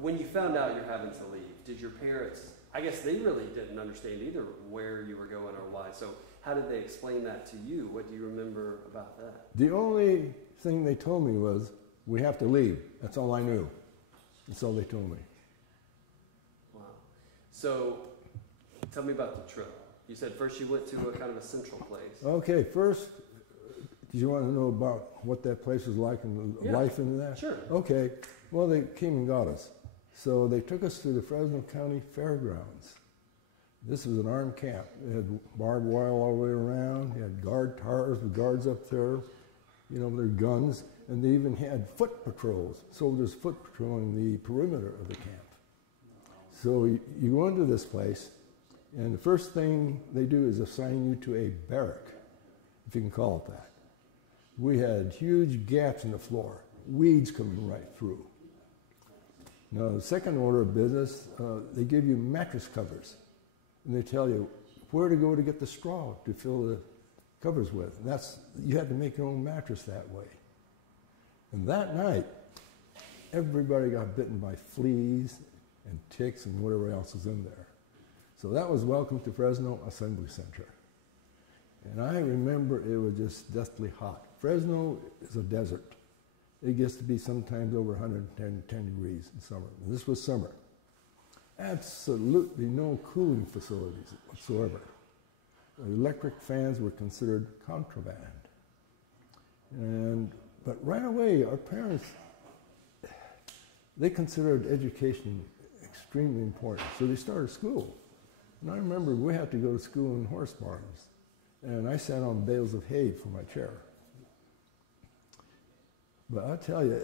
when you found out you're having to leave, did your parents, I guess they really didn't understand either where you were going or why. So how did they explain that to you? What do you remember about that? The only thing they told me was, we have to leave. That's all I knew. That's all they told me. Wow. So tell me about the trip. You said first you went to a kind of a central place. Okay, first, did you want to know about what that place was like and the life in that? Sure. Okay, well, they came and got us. So they took us to the Fresno County Fairgrounds. This was an armed camp. They had barbed wire all the way around. They had guard towers with guards up there, you know, with their guns. And they even had foot patrols, soldiers foot patrolling the perimeter of the camp. So you go into this place, and the first thing they do is assign you to a barrack, if you can call it that. We had huge gaps in the floor, weeds coming right through. Now, the second order of business, they give you mattress covers, and they tell you where to go to get the straw to fill the covers with. And you had to make your own mattress that way. And that night, everybody got bitten by fleas and ticks and whatever else was in there. So that was welcome to Fresno Assembly Center. And I remember it was just deathly hot. Fresno is a desert. It gets to be sometimes over 110 degrees in summer. And this was summer. Absolutely no cooling facilities whatsoever. Electric fans were considered contraband. But right away, our parents, they considered education extremely important. So they started school. And I remember we had to go to school in horse barns. And I sat on bales of hay for my chair. But I tell you,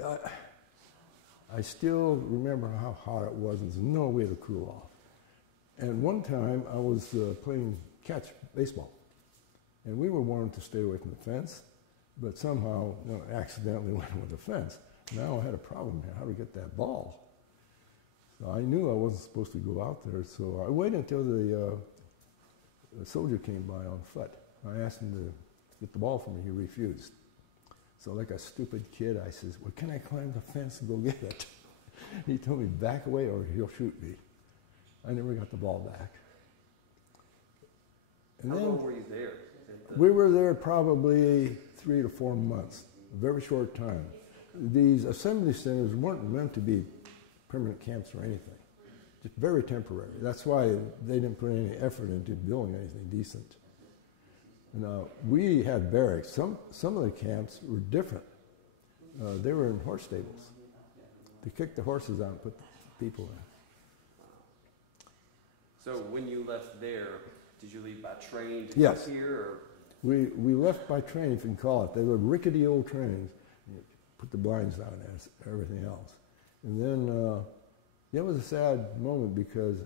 I still remember how hot it was, and there's no way to cool off. And one time I was playing catch baseball, and we were wanting to stay away from the fence, but somehow accidentally went with the fence. Now I had a problem here, how to get that ball. So I knew I wasn't supposed to go out there, so I waited until the soldier came by on foot. I asked him to get the ball for me, he refused. So like a stupid kid, I says, well, can I climb the fence and go get it? He told me, back away or he'll shoot me. I never got the ball back. And How then, long were you there? We were there probably 3 to 4 months, a very short time. These assembly centers weren't meant to be permanent camps or anything, just very temporary. That's why they didn't put any effort into building anything decent. Now, we had barracks. Some of the camps were different. They were in horse stables. They kicked the horses out and put the people in. So when you left there, did you leave by train to Yes. come here? Or? We left by train, if you can call it. They were rickety old trains. You put the blinds down as everything else. And then it was a sad moment because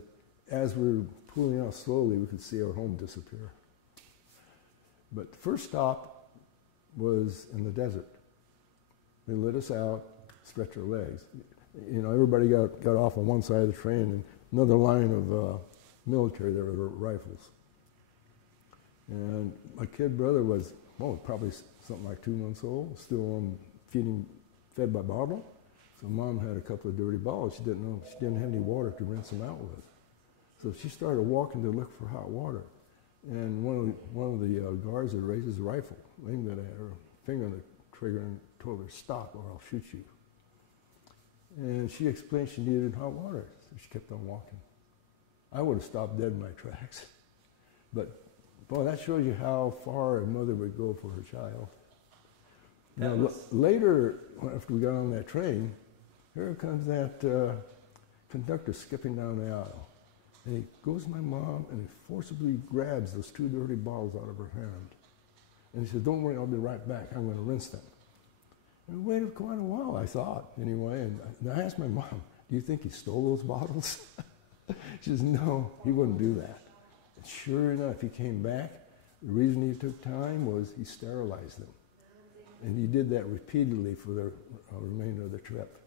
as we were pulling out slowly, we could see our home disappear. But the first stop was in the desert. They let us out, stretch our legs. You know, everybody got off on one side of the train, and another line of military there were rifles. And my kid brother was, probably something like 2 months old, still fed by bottle. So mom had a couple of dirty bottles. She didn't have any water to rinse them out with. So she started walking to look for hot water. And one of the guards had raised his rifle, aimed at her, finger on the trigger, and told her, "Stop, or I'll shoot you." And she explained she needed hot water, so she kept on walking. I would have stopped dead in my tracks. But, boy, that shows you how far a mother would go for her child. Now, later, after we got on that train, here comes that conductor skipping down the aisle. And he goes to my mom and he forcibly grabs those 2 dirty bottles out of her hand. And he said, "Don't worry, I'll be right back. I'm going to rinse them." And we waited quite a while, I thought, anyway. And I asked my mom, "Do you think he stole those bottles?" She says, "No, he wouldn't do that." And sure enough, he came back. The reason he took time was he sterilized them. And he did that repeatedly for the remainder of the trip.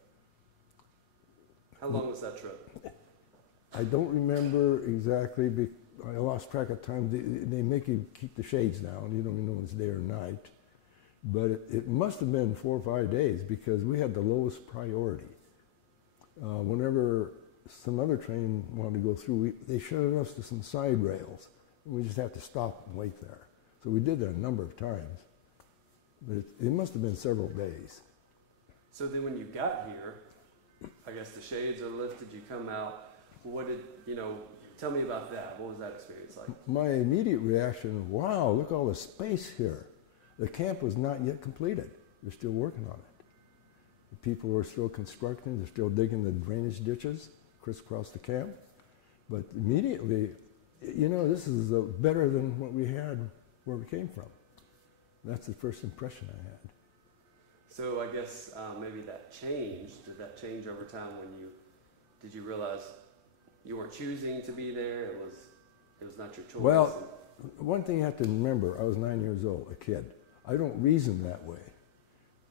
How long was that trip? I don't remember exactly. I lost track of time. They make you keep the shades down. You don't even know when it's day or night. But it must have been 4 or 5 days because we had the lowest priority. whenever some other train wanted to go through, they shut us to some side rails. We just have to stop and wait there. So we did that a number of times. But it must have been several days. So then when you got here, I guess the shades are lifted, you come out. What did, tell me about that. What was that experience like? My immediate reaction, wow, look all the space here. The camp was not yet completed. They're still working on it. The people are still constructing, they're still digging the drainage ditches crisscross the camp. But immediately, this is better than what we had where we came from. That's the first impression I had. So I guess maybe that changed. Did that change over time did you realize you weren't choosing to be there? It was not your choice? Well, one thing you have to remember, I was 9 years old, a kid. I don't reason that way.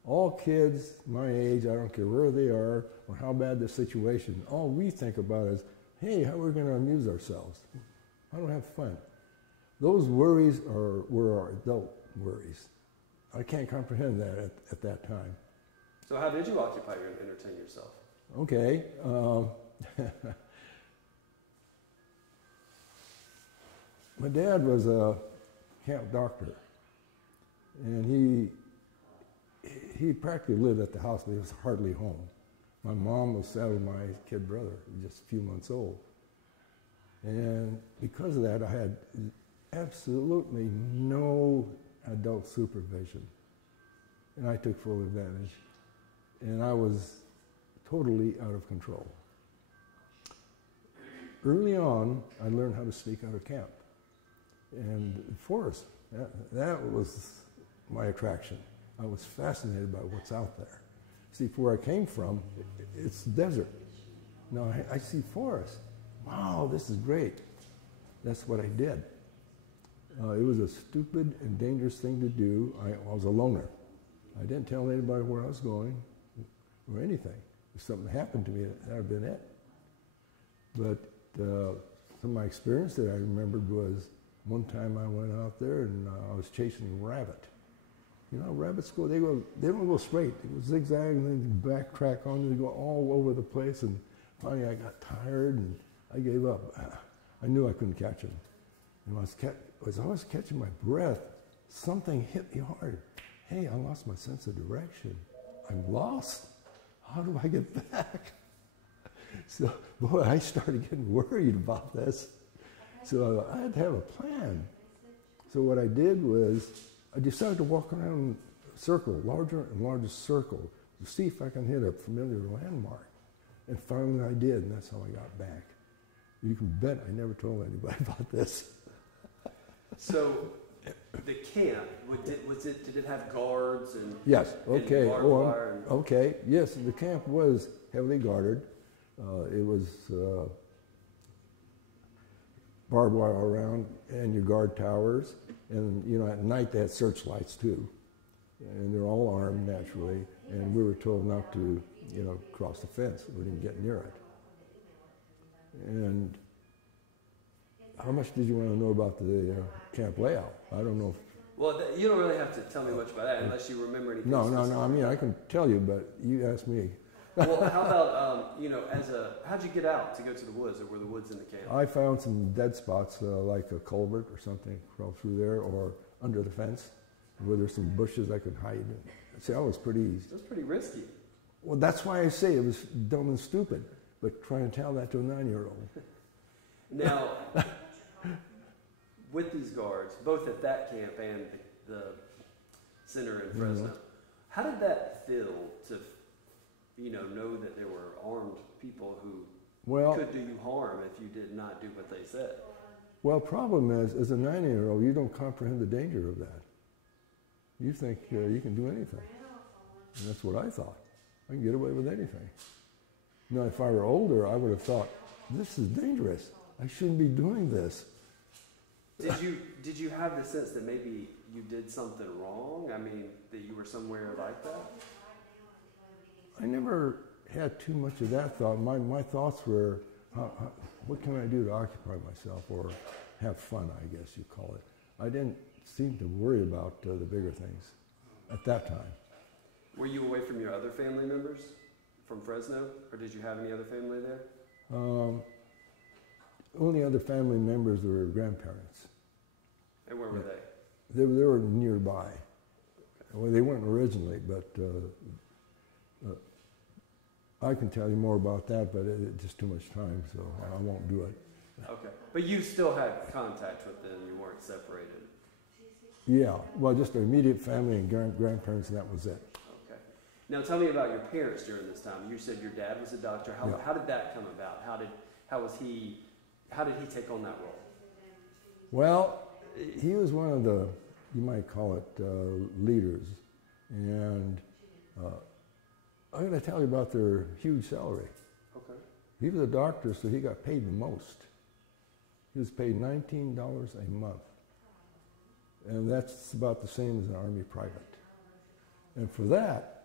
All kids my age, I don't care where they are or how bad the situation, all we think about is, hey, how are we going to amuse ourselves? How do we have fun? Those worries were our adult worries. I can't comprehend that at that time. So how did you occupy and entertain yourself? Okay. My dad was a camp doctor, and he practically lived at the house, but he was hardly home. My mom was sad with my kid brother, just a few months old. And because of that, I had absolutely no adult supervision. And I took full advantage. And I was totally out of control. Early on, I learned how to sneak out of camp. And the forest, that was my attraction. I was fascinated by what's out there. See, where I came from, it's desert. Now I see forest. Wow, this is great. That's what I did. It was a stupid and dangerous thing to do. I was a loner. I didn't tell anybody where I was going or anything. If something happened to me, that would have been it. But some of my experience that I remembered was one time I went out there and I was chasing a rabbit. Rabbits they don't go straight. They go zigzag and then backtrack on. They go all over the place. And finally I got tired and I gave up. I knew I couldn't catch them. And as I was catching my breath, something hit me hard. Hey, I lost my sense of direction. I'm lost. How do I get back? So, boy, I started getting worried about this. So I had to have a plan. So what I did was I decided to walk around a circle, larger and larger circle, to see if I can hit a familiar landmark. And finally I did, and that's how I got back. You can bet I never told anybody about this. So the camp, did it have guards and yes, okay. And barbed wire and okay, yes, the camp was heavily guarded. It was barbed wire around and your guard towers. And, at night they had searchlights too. And they're all armed naturally. And we were told not to, cross the fence. We didn't get near it. And how much did you want to know about the camp layout? I don't know. Well, you don't really have to tell me much about that unless you remember anything. No. I mean, I can tell you, but you ask me. Well, how about, how'd you get out to go to the woods, or were the woods in the camp? I found some dead spots, like a culvert or something, crawl through there, or under the fence, where there's some bushes I could hide in. See, that was pretty easy. It was pretty risky. Well, that's why I say it was dumb and stupid, but trying to tell that to a 9-year-old. Now, with these guards, both at that camp and the center in Fresno, how did that feel to know that there were armed people who could do you harm if you did not do what they said? Well, problem is, as a 9-year-old, you don't comprehend the danger of that. You think you can do anything. And that's what I thought. I can get away with anything. Now, if I were older, I would have thought, this is dangerous. I shouldn't be doing this. Did you have the sense that maybe you did something wrong? I mean, that you were somewhere like that? I never had too much of that thought. My thoughts were, what can I do to occupy myself or have fun, I guess you call it. I didn't seem to worry about the bigger things at that time. Were you away from your other family members from Fresno, or did you have any other family there? Only other family members were grandparents. And where were they? They were nearby. Well, they weren't originally, but I can tell you more about that, but it's just too much time, so I won't do it. Okay. But you still had contact with them. You weren't separated. Yeah. Well, just their immediate family and grandparents, and that was it. Okay. Now tell me about your parents during this time. You said your dad was a doctor. How did that come about? How did he take on that role? Well, he was one of the, you might call it, leaders. And I'm going to tell you about their huge salary. Okay. He was a doctor, so he got paid the most. He was paid $19 a month. And that's about the same as an Army private. And for that,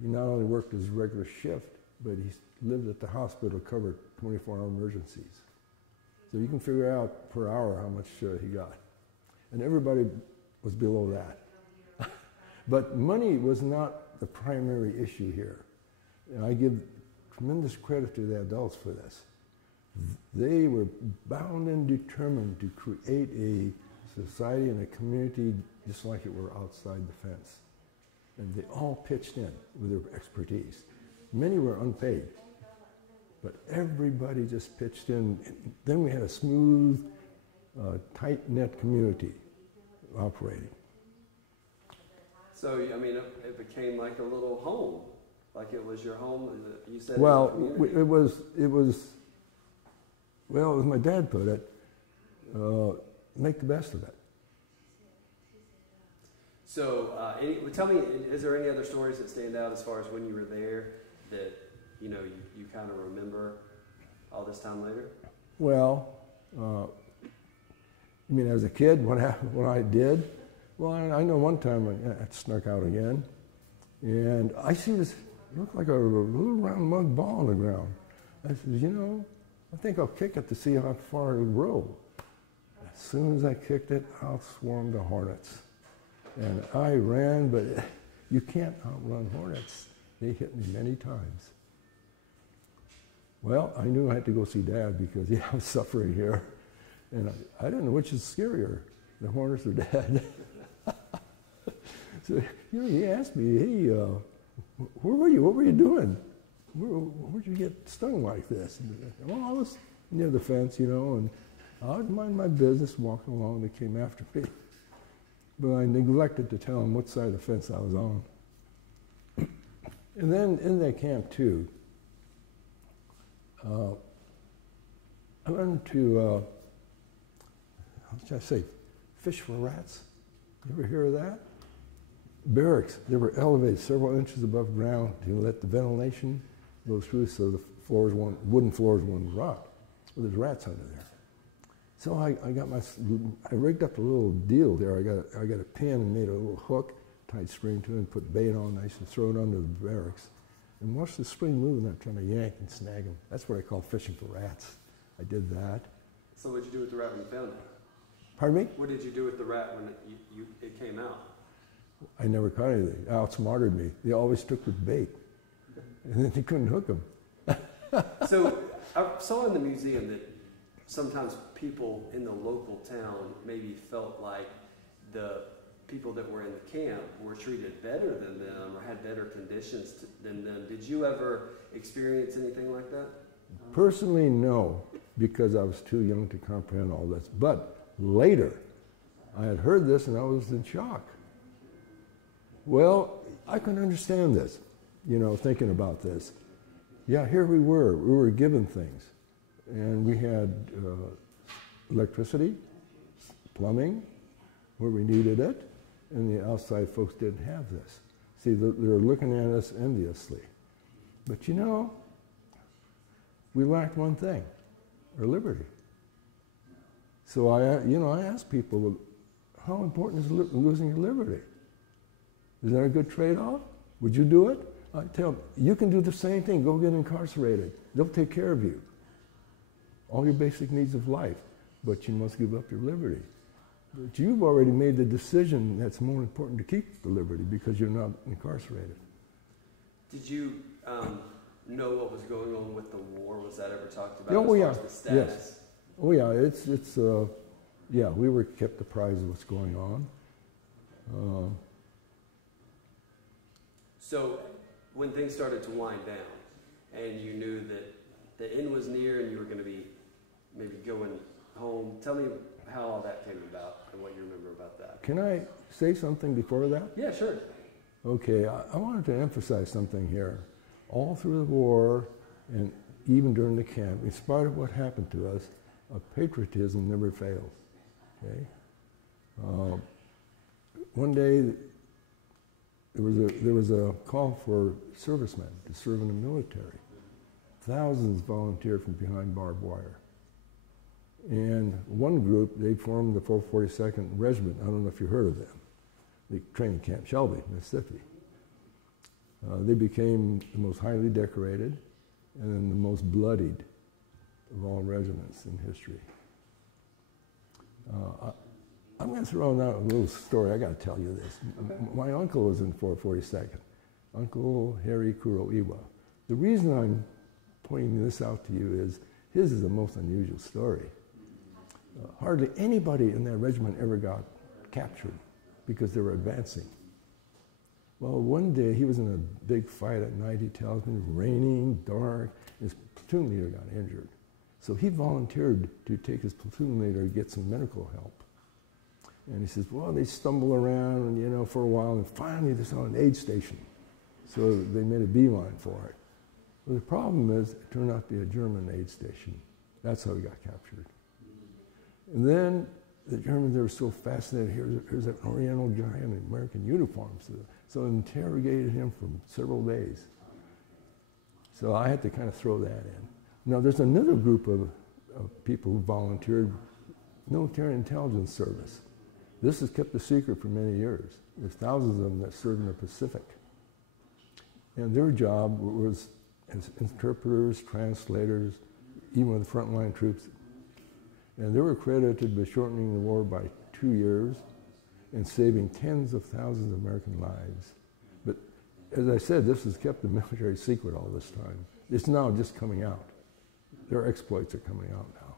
he not only worked his regular shift, but he lived at the hospital, covered 24-hour emergencies. So you can figure out per hour how much he got. And everybody was below that. But money was not the primary issue here. And I give tremendous credit to the adults for this. They were bound and determined to create a society and a community just like it were outside the fence. And they all pitched in with their expertise. Many were unpaid, but everybody just pitched in. Then we had a smooth, tight-knit community operating. So, I mean, it became like a little home, like it was your home. You said. Well, it was my dad put it. Make the best of it. So, tell me, is there any other stories that stand out as far as when you were there that you kind of remember all this time later? Well, I mean, as a kid, what I did. Well, I know one time I snuck out again, and I see this look like a little round mud ball on the ground. I said, I think I'll kick it to see how far it'll roll. As soon as I kicked it, out swarmed the hornets. And I ran, but you can't outrun hornets. They hit me many times. Well, I knew I had to go see Dad because I was suffering here. And I didn't know which is scarier, the hornets or Dad. So, he asked me, hey, where were you? What were you doing? Where'd you get stung like this? And, well, I was near the fence, and I was minding my business, walking along. They came after me. But I neglected to tell them what side of the fence I was on. And then in that camp, too, I learned to, how should I say, fish for rats. You ever hear of that? Barracks, they were elevated several inches above ground to let the ventilation go through so the wooden floors wouldn't rot. Well, there's rats under there. So I rigged up a little deal there. I got a pin and made a little hook, tied spring to it, and put bait on nice and throw it under the barracks. And watch the spring move, and I'm trying to yank and snag them. That's what I call fishing for rats. I did that. So what did you do with the rat when you found it? Pardon me? What did you do with the rat when it came out? I never caught anything. They outsmarted me. They always took with bait. And then they couldn't hook them. So I saw in the museum that sometimes people in the local town maybe felt like the people that were in the camp were treated better than them or had better conditions than them. Did you ever experience anything like that? Personally, no, because I was too young to comprehend all this. But later, I had heard this and I was in shock. Well, I can understand this, thinking about this. Yeah, here we were given things. And we had electricity, plumbing, where we needed it, and the outside folks didn't have this. See, they're looking at us enviously. But we lacked one thing, our liberty. So I asked people, well, how important is losing your liberty? Is that a good trade-off? Would you do it? I tell them, you can do the same thing. Go get incarcerated. They'll take care of you. All your basic needs of life, but you must give up your liberty. But you've already made the decision that's more important to keep the liberty because you're not incarcerated. Did you, know what was going on with the war? Was that ever talked about? Oh, as yeah. far as the status? Yes. Oh, yeah. It's yeah, we were kept apprised of what's going on. So when things started to wind down and you knew that the end was near and you were going to be maybe going home, tell me how all that came about and what you remember about that. Can I say something before that? Yeah, sure. Okay, I wanted to emphasize something here. All through the war and even during the camp, in spite of what happened to us, patriotism never failed. Okay? One day, there was a call for servicemen to serve in the military. Thousands volunteered from behind barbed wire. And one group, they formed the 442nd Regiment. I don't know if you heard of them. The training camp, Shelby, Mississippi. They became the most highly decorated and the most bloodied of all regiments in history. I'm going to throw out a little story. I got to tell you this. Okay. My uncle was in 442nd, Uncle Harry Kuroiwa. The reason I'm pointing this out to you is his is the most unusual story. Hardly anybody in that regiment ever got captured because they were advancing. Well, one day he was in a big fight at night, he tells me, it was raining, dark, his platoon leader got injured. So he volunteered to take his platoon leader to get some medical help. And he says, well, they stumble around, you know, for a while, and finally they saw an aid station. So they made a beeline for it. Well, the problem is, it turned out to be a German aid station. That's how he got captured. And then the Germans, they were so fascinated. Here's an Oriental guy in American uniforms. So interrogated him for several days. So I had to kind of throw that in. Now, there's another group of people who volunteered, military intelligence service. This is kept a secret for many years. There's thousands of them that serve in the Pacific. And their job was as interpreters, translators, even with the frontline troops. And they were credited with shortening the war by 2 years and saving tens of thousands of American lives. But as I said, this has kept the military secret all this time. It's now just coming out. Their exploits are coming out now.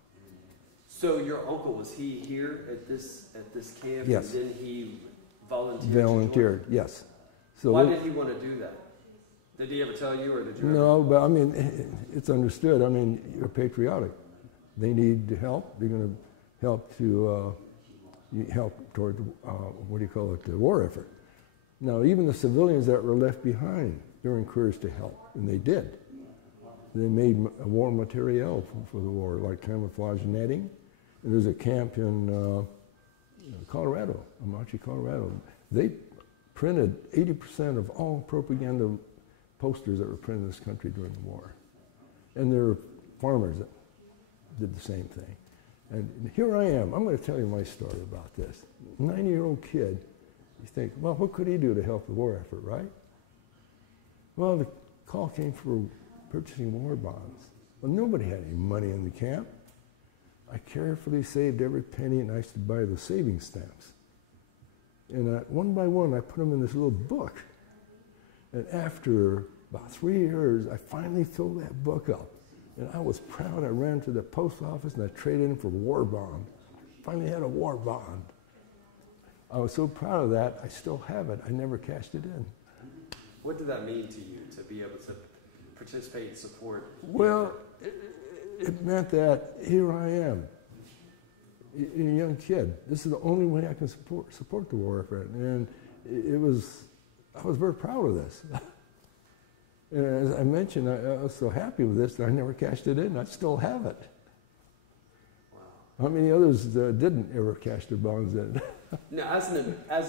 So your uncle, was he here at this camp? Yes. And then he volunteered? Volunteered, yes. So why did he want to do that? Did he ever tell you, or did you No, but I mean, it's understood. I mean, you're patriotic. They need help. They're going to help to help toward, the war effort. Now, even the civilians that were left behind, they were encouraged to help, and they did. They made war materiel for the war, like camouflage netting. And there's a camp in Colorado, Amache, Colorado. They printed 80% of all propaganda posters that were printed in this country during the war. And there were farmers that did the same thing. And here I am. I'm going to tell you my story about this. 90-year-old kid, you think, well, what could he do to help the war effort, right? Well, the call came for purchasing war bonds. Well, nobody had any money in the camp. I carefully saved every penny, and I used to buy the savings stamps. And one by one, I put them in this little book. And after about 3 years, I finally filled that book up. And I was proud. I ran to the post office, and I traded in for a war bond. Finally had a war bond. I was so proud of that, I still have it. I never cashed it in. What did that mean to you, to be able to participate and support? Well, it meant that here I am, a young kid. This is the only way I can support the war effort. And I was very proud of this. And as I mentioned, I was so happy with this that I never cashed it in. I still have it. Wow. How many others didn't ever cash their bonds in? Now, as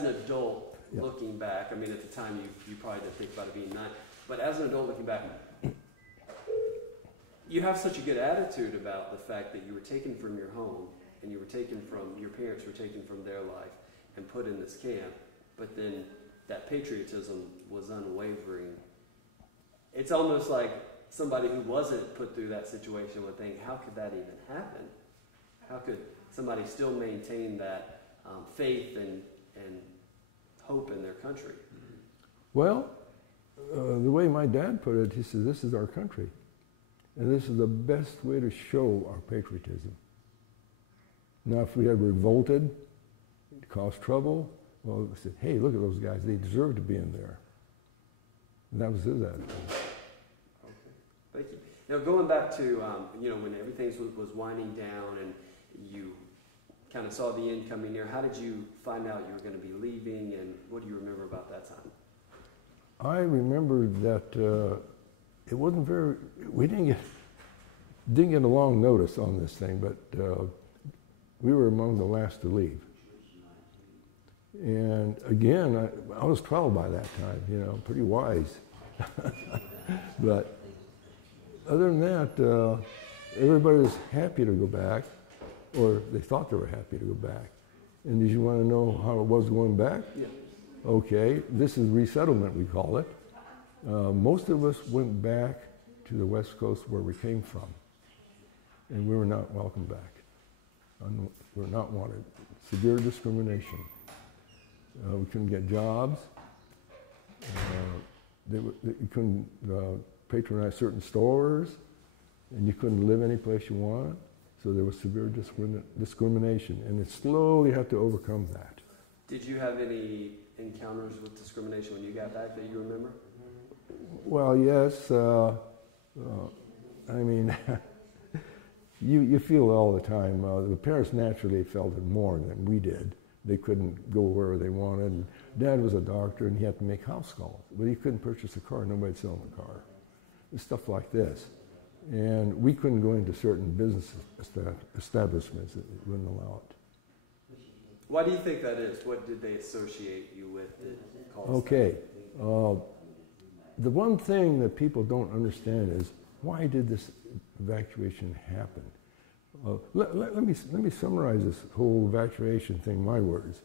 an adult, yeah. Looking back, I mean, at the time you probably didn't think about it being 9, but as an adult looking back, you have such a good attitude about the fact that you were taken from your home and your parents were taken from their life and put in this camp, but then that patriotism was unwavering. It's almost like somebody who wasn't put through that situation would think, how could that even happen? How could somebody still maintain that faith and hope in their country? Well, the way my dad put it, he said, this is our country. And this is the best way to show our patriotism. Now, if we had revolted, it caused trouble, well, we said, hey, look at those guys. They deserve to be in there. And that was his attitude. Okay, thank you. Now, going back to, when everything was winding down and you kind of saw the end coming near, how did you find out you were going to be leaving, and what do you remember about that time? I remember that it wasn't very, we didn't get a long notice on this thing, but we were among the last to leave. And again, I was 12 by that time, pretty wise. But other than that, everybody was happy to go back, or they thought they were happy to go back. And did you want to know how it was going back? Yeah. Okay, this is resettlement, we call it. Most of us went back to the West Coast where we came from, and we were not welcome back. We were not wanted. Severe discrimination. We couldn't get jobs. You couldn't patronize certain stores, and you couldn't live any place you wanted. So there was severe discrimination, and it slowly had to overcome that. Did you have any encounters with discrimination when you got back that you remember? Well, yes. You feel it all the time. The parents naturally felt it more than we did. They couldn't go wherever they wanted. And Dad was a doctor, and he had to make house calls. But he couldn't purchase a car. Nobody'd sell him a car. And stuff like this. And we couldn't go into certain business establishments that wouldn't allow it. Why do you think that is? What did they associate you with that caused okay. The one thing that people don't understand is, why did this evacuation happen? Let me summarize this whole evacuation thing in my words.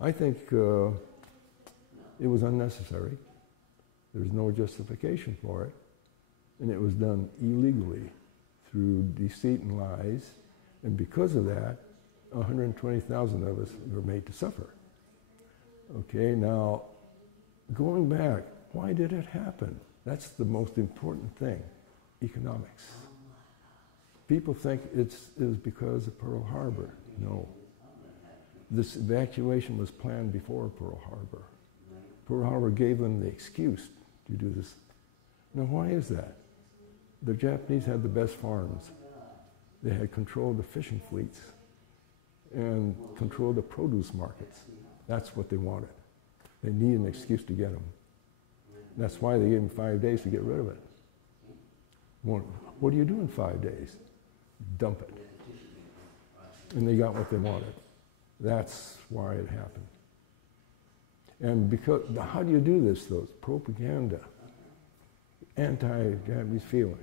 I think it was unnecessary. There's no justification for it. And it was done illegally through deceit and lies. And because of that, 120,000 of us were made to suffer. Okay, now, going back, why did it happen? That's the most important thing, economics. People think it was because of Pearl Harbor. No. This evacuation was planned before Pearl Harbor. Pearl Harbor gave them the excuse to do this. Now, why is that? The Japanese had the best farms. They had control of the fishing fleets and control of the produce markets. That's what they wanted. They needed an excuse to get them. That's why they gave them 5 days to get rid of it. What do you do in 5 days? Dump it. And they got what they wanted. That's why it happened. And because, how do you do this though? It's propaganda. Anti-Japanese feeling.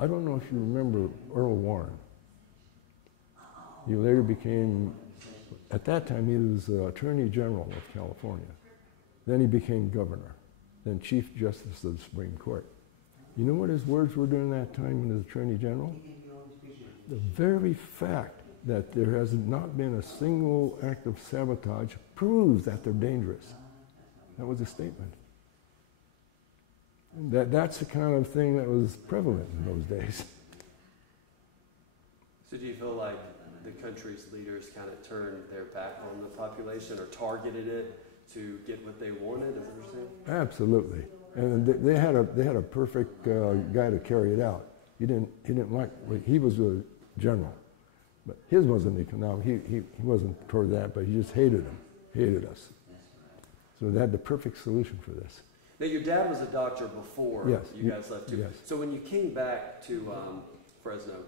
I don't know if you remember Earl Warren. He later became, at that time he was Attorney General of California. Then he became governor, then Chief Justice of the Supreme Court. You know what his words were during that time as Attorney General? The very fact that there has not been a single act of sabotage proves that they're dangerous. That was a statement. That's the kind of thing that was prevalent in those days. So do you feel like the country's leaders kind of turned their back on the population or targeted it to get what they wanted? Is that what you're saying? Absolutely. And they had a perfect guy to carry it out. He didn't like, he was a general, but his wasn't economic. He wasn't toward that, but he just hated us. So they had the perfect solution for this. Now, your dad was a doctor before you guys left too. Yes. So when you came back to Fresno,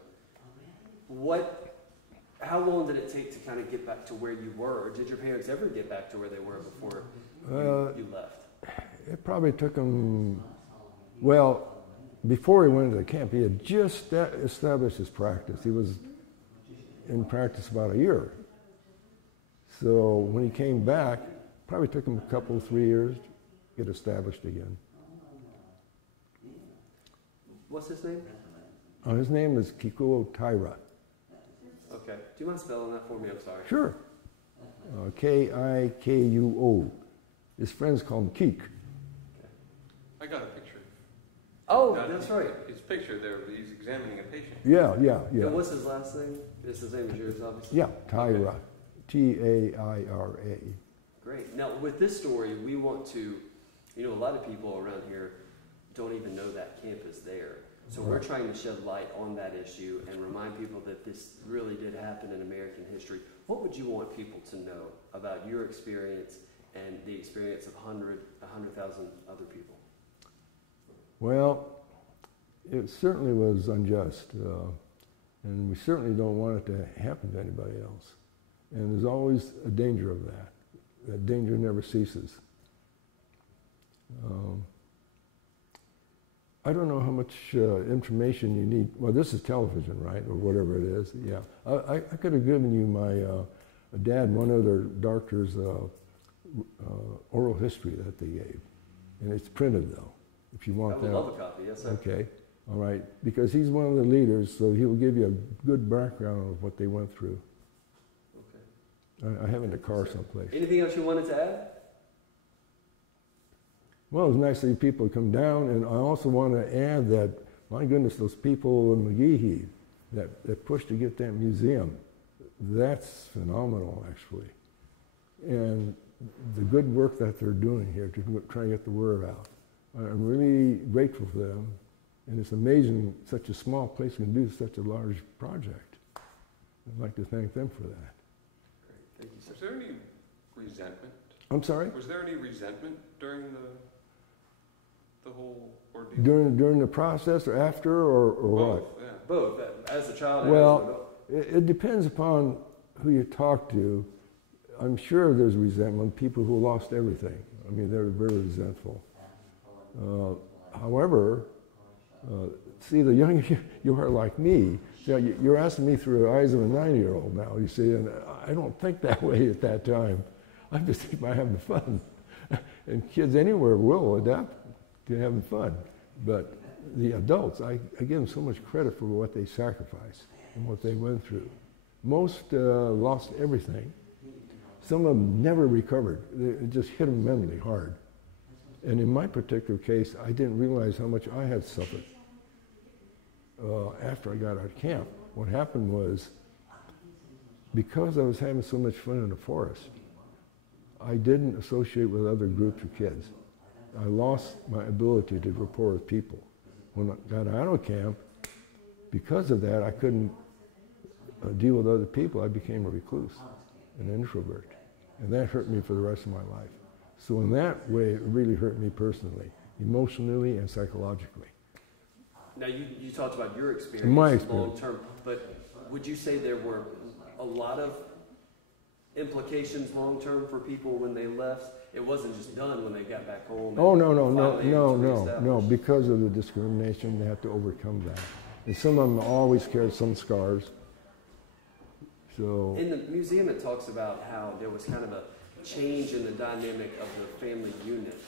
how long did it take to kind of get back to where you were? Or did your parents ever get back to where they were before you left? It probably took him, well, before he went into the camp, he had just established his practice. He was in practice about a year. So when he came back, probably took him a couple, 3 years to get established again. What's his name? His name is Kikuo Taira. Okay. Do you mind spelling that for me? I'm sorry. Sure. K-I-K-U-O. His friends call him Keek. I got a picture. Oh, that's right. His picture there, he's examining a patient. Yeah. And what's his last name? It's the same as yours, obviously? Yeah, Taira. Taira. Great. Now, with this story, we want to, a lot of people around here don't even know that camp is there. So we're trying to shed light on that issue and remind people that this really did happen in American history. What would you want people to know about your experience and the experience of 100,000 other people? Well, it certainly was unjust, and we certainly don't want it to happen to anybody else. And there's always a danger of that. That danger never ceases. I don't know how much information you need. Well, this is television, right, or whatever it is. Yeah, I could have given you my dad, one of their doctors' oral history that they gave, and it's printed though. If you want that. I would love a copy. Yes, sir. Okay, all right, because he's one of the leaders, so he will give you a good background of what they went through. Okay. I have it in the car someplace. Anything else you wanted to add? Well, it's nice that people come down, and I also want to add that, my goodness, those people in McGehee that pushed to get that museum, that's phenomenal, actually. And the good work that they're doing here to try to get the word out. I'm really grateful for them, and it's amazing such a small place can do such a large project. I'd like to thank them for that. Great, thank you. Was there any resentment? I'm sorry? Was there any resentment during the whole ordeal? During the process or after or Both, what? Yeah. Both, as a child. Well, it depends upon who you talk to. I'm sure there's resentment, people who lost everything. I mean, they're very resentful. However, see, the younger you are like me, you're asking me through the eyes of a 9-year-old now, you see, and I don't think that way at that time. I'm just thinking about having fun. And kids anywhere will adapt to having fun. But the adults, I give them so much credit for what they sacrificed and what they went through. Most lost everything. Some of them never recovered. It just hit them mentally hard. And in my particular case, I didn't realize how much I had suffered. After I got out of camp, what happened was, because I was having so much fun in the forest, I didn't associate with other groups of kids. I lost my ability to rapport with people. When I got out of camp, because of that, I couldn't deal with other people. I became a recluse, an introvert. And that hurt me for the rest of my life. So in that way, it really hurt me personally, emotionally and psychologically. Now, you talked about your experience, my experience, long term, but would you say there were a lot of implications long term for people when they left? It wasn't just done when they got back home. Oh, no. Because of the discrimination, they had to overcome that. And some of them always carried some scars. So in the museum, it talks about how there was kind of a change in the dynamic of the family unit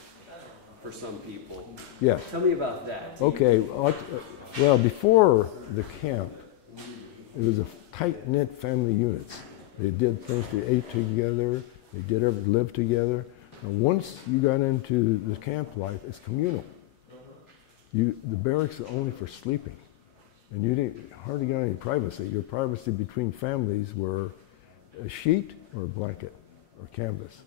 for some people. Yes. Tell me about that. Okay. Well, before the camp, it was a tight-knit family units. They did things, they ate together, they lived together. And once you got into the camp life, it's communal. The barracks are only for sleeping. And you hardly got any privacy. Your privacy between families were a sheet or a blanket or canvas.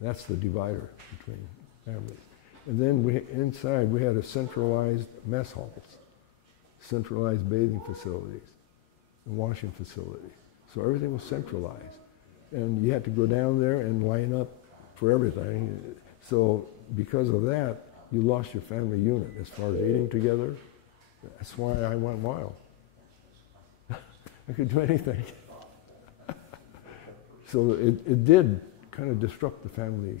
That's the divider between families. And then inside we had a centralized mess halls, centralized bathing facilities, and washing facilities. So everything was centralized. And you had to go down there and line up for everything. So because of that, you lost your family unit as far as eating together. That's why I went wild. I could do anything. So it did kind of disrupt the family.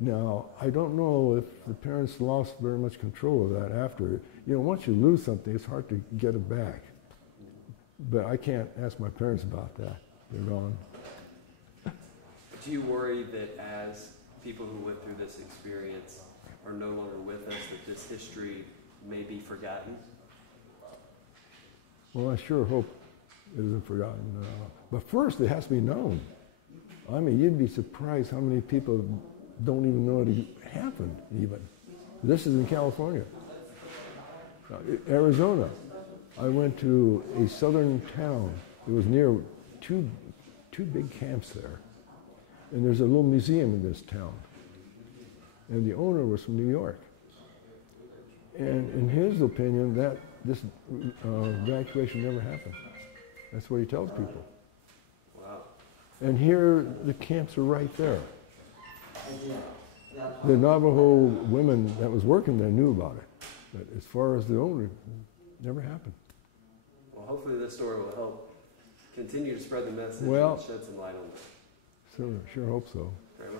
Now, I don't know if the parents lost very much control of that after. Once you lose something, it's hard to get it back. But I can't ask my parents about that. They're gone. Do you worry that as people who went through this experience are no longer with us, that this history may be forgotten? Well, I sure hope it isn't forgotten. But first, it has to be known. I mean, you'd be surprised how many people don't even know it happened, even. This is in California. Arizona. I went to a southern town. It was near two big camps there. And there's a little museum in this town. And the owner was from New York. And in his opinion, this evacuation never happened. That's what he tells people. Wow. And here, the camps are right there. The Navajo women that was working there knew about it. But as far as the owner, it never happened. Well, hopefully this story will help continue to spread the message Well, and shed some light on that. Sure hope so. Very much.